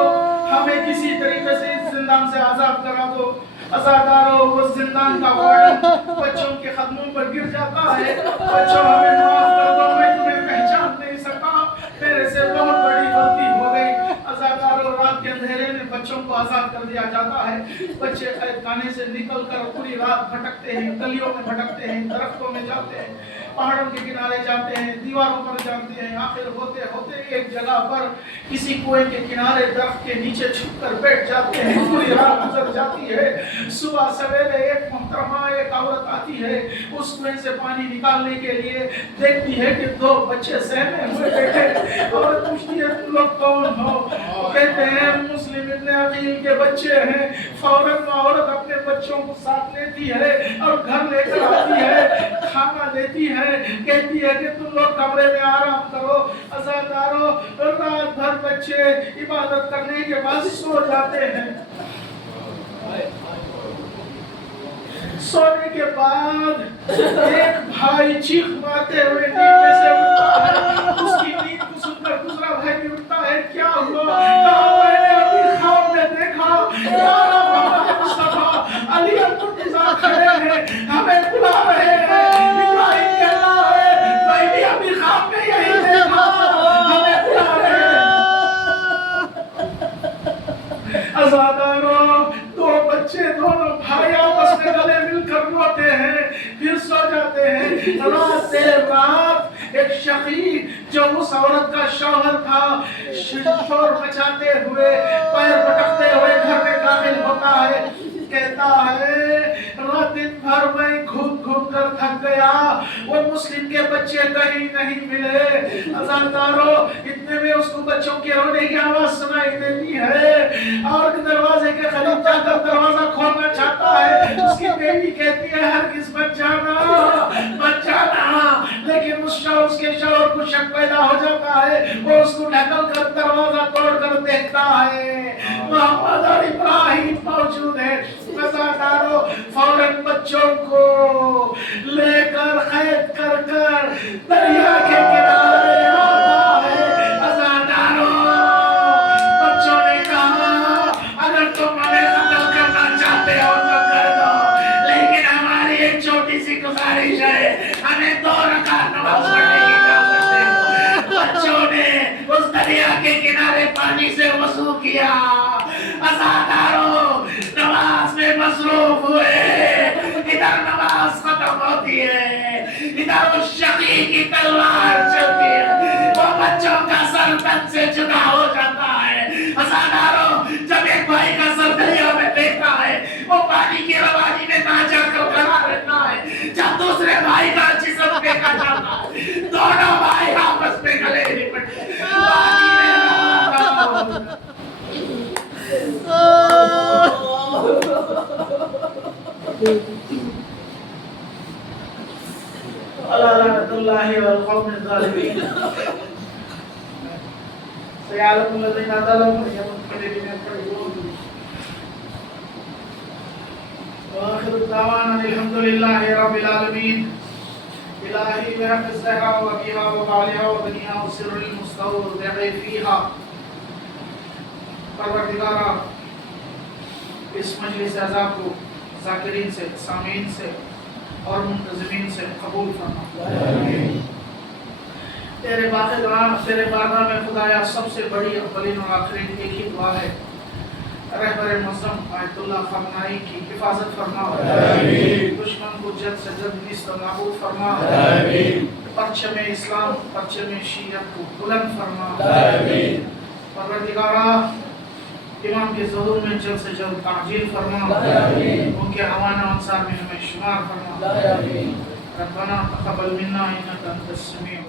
हमें किसी तरीके से इस जिंदान से आजाद करा दो। आजादारो, वो जिंदान का वार्डन बच्चों के कदमों पर गिर जाता है, बच्चों हमें माफ कर दो, मैं तुम्हें पहचान नहीं सका, मेरे से बहुत बड़ी गलती हो गई। आजादारो, रात के अंधेरे में बच्चों को आजाद कर दिया जाता है। बच्चे कैद खाने से निकलकर पूरी रात भटकते हैं, गलियों में भटकते हैं, दरख्तों में जाते हैं, पहाड़ों के किनारे जाते हैं, दीवारों पर जाते हैं, आखिर होते होते एक जगह पर किसी कुएं के किनारे दरख्त के नीचे छुपकर बैठ जाते हैं। पूरी रात गुजर जाती है। सुबह सवेरे एक मोहतरमा, एक औरत आती है, उस कुएं से पानी निकालने के लिए, देखती है कि दो बच्चे सहमे हुए बैठे। औरत पूछती है तुम लोग कौन हो? कहते हैं मुस्लिम इब्न अकील के बच्चे हैं। फौरन औरत अपने बच्चों को साथ लेती है और घर लेकर आती है, खाना देती है, कहती है कि तुम लोग कमरे में आराम करो। आज़ादारो, रात भर बच्चे इबादत करने के बाद सो जाते हैं। सोने के बाद एक भाई चीख मारते हुए नींद में से उठता है। उसकी नींद को सुनकर दूसरा भाई भी उठता है। क्या हुआ? कहा मैंने अभी ख्वाब में देखा यार मोहम्मद मुस्तफा अली मुर्तज़ा खड़े हैं, हमें बुला रहे हैं। इब्राहिम कहता है मैं भी अभी ख्वाब में यही देखा, हमें बुला रहे हैं। आज़ादारो, दो बच्चे दोनों भाई आपस में गले मिलकर रोते हैं, फिर सो जाते हैं। रात देर रात एक शकी जो उस औरत का शौहर था, शोर मचाते हुए, पैर पटकते हुए घर में दाखिल होता है। कहता है रात दिन भर मैं घूम घूम कर थक गया, वो मुस्लिम के बच्चे कहीं नहीं मिले। आज़ादारो, इतने में उसको बच्चों के रोने की आवाज सुनाई देती है और दरवाजे के करीब जाकर दरवाजा खोलना चाहता है। उसकी बेटी कहती है हरगिज़ मत जाना, मत जाना। लेकिन उसके शौहर को शक पैदा हो जाता है। वो उसको ढकल कर दरवाजा तोड़कर देखता है मोहम्मद और इब्राहिम मौजूद है। आज़ादारो, फौरन बच्चों को लेकर कैद कर दरिया के किनारे आता है। आज़ादारो, बच्चों ने कहा अगर तुम हमें कत्ल करना चाहते हो तो कर दो, लेकिन हमारी एक छोटी सी गुजारिश है, हमें 2 रकात नमाज पढ़ने की इजाजत दे। बच्चों ने उस दरिया के किनारे पानी से वज़ू किया। आज़ादारो, नमाज में मसरूफ हुए। इधर नमाज खत्म होती है, इधर उस शकी की तलवार चलती है। वो بچوں کا سر تن سے جدا ہو جاتا ہے. ہزاروں جب ایک بھائی کا سر دریا میں دیکھتا ہے وہ پانی کی روانی میں نہ جا کر کھڑا رہتا ہے. جب دوسرے بھائی کا جسم دیکھا جاتا ہے دونوں بھائی آپس میں گلے لپٹتے پانی میں رہا. لعنة الله والقوم الظالمين. سيعلم الذين ظلموا يوم القيامة. وآخر الدعوانا الحمد لله رب العالمين. إلهي برب الزهراء وبها وبعلها وبنيها وسر المستودع فيها. پروردگارا اس مجلس اعزاز کو ذاکرین سے سامعین سے اور منتظمین سے قبول فرما. تیرے بارگاہ میں خدایا سب سے بڑی اولین اور آخرین ایک ہی دعا ہے. رہبر معظم آیت اللہ خامنائی کی حفاظت فرما. دشمن کو جلد سے جلد نیست و نابود فرما. پرچم اسلام پرچم شیعت کو بلند فرما. پروردگارا امام کے ظہور میں جلد سے جلد تعجیل فرما. ان کے حوانہ انصار میں ہمیں شمار فرما. ربنا تقبل منا انك انت السميع